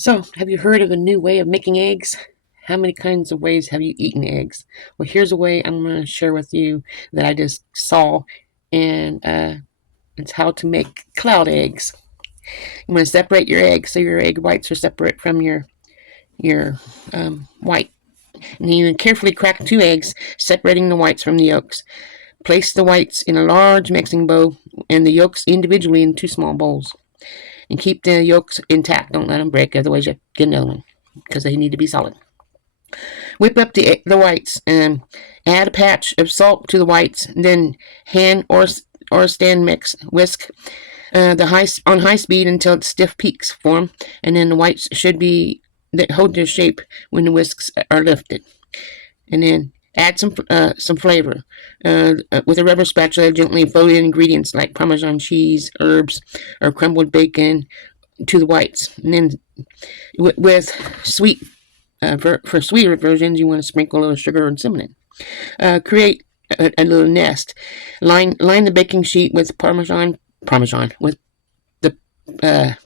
So, have you heard of a new way of making eggs? How many kinds of ways have you eaten eggs? Well, here's a way I'm going to share with you that I just saw, and it's how to make cloud eggs. You want to separate your eggs so your egg whites are separate from your white. And you carefully crack 2 eggs, separating the whites from the yolks. Place the whites in a large mixing bowl and the yolks individually in 2 small bowls. And keep the yolks intact. Don't let them break, otherwise you get another one because they need to be solid. Whip up the whites and add a patch of salt to the whites. Then hand or stand mix whisk on high speed until stiff peaks form, and then the whites should be that hold their shape when the whisks are lifted. And then add some flavor with a rubber spatula. Gently fold in ingredients like Parmesan cheese, herbs, or crumbled bacon to the whites. And then with sweet for sweeter versions, you want to sprinkle a little sugar and cinnamon. Create a little nest. Line the baking sheet with Parmesan with the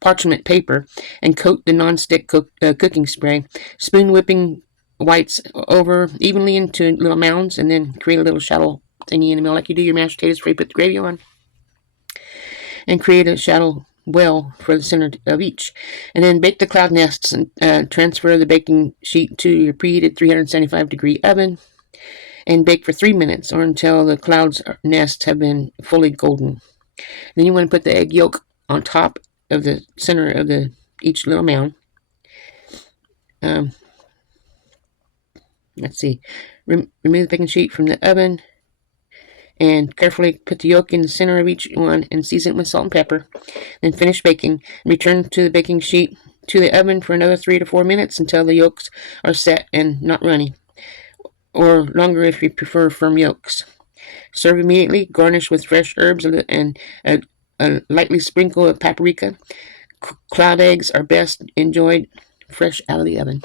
parchment paper, and coat the non-stick cooking spray. Spoon whipping whites over evenly into little mounds, and then create a little shallow thingy in the middle, like you do your mashed potatoes before you put the gravy on, and create a shallow well for the center of each. And then bake the cloud nests and transfer the baking sheet to your preheated 375-degree oven and bake for 3 minutes or until the cloud nests have been fully golden. Then you want to put the egg yolk on top of the center of each little mound. Let's see. Remove the baking sheet from the oven and carefully put the yolk in the center of each one and season it with salt and pepper. Then finish baking. Return to the baking sheet to the oven for another 3 to 4 minutes until the yolks are set and not runny, or longer if you prefer firm yolks. Serve immediately. Garnish with fresh herbs and a lightly sprinkle of paprika. Cloud eggs are best enjoyed fresh out of the oven.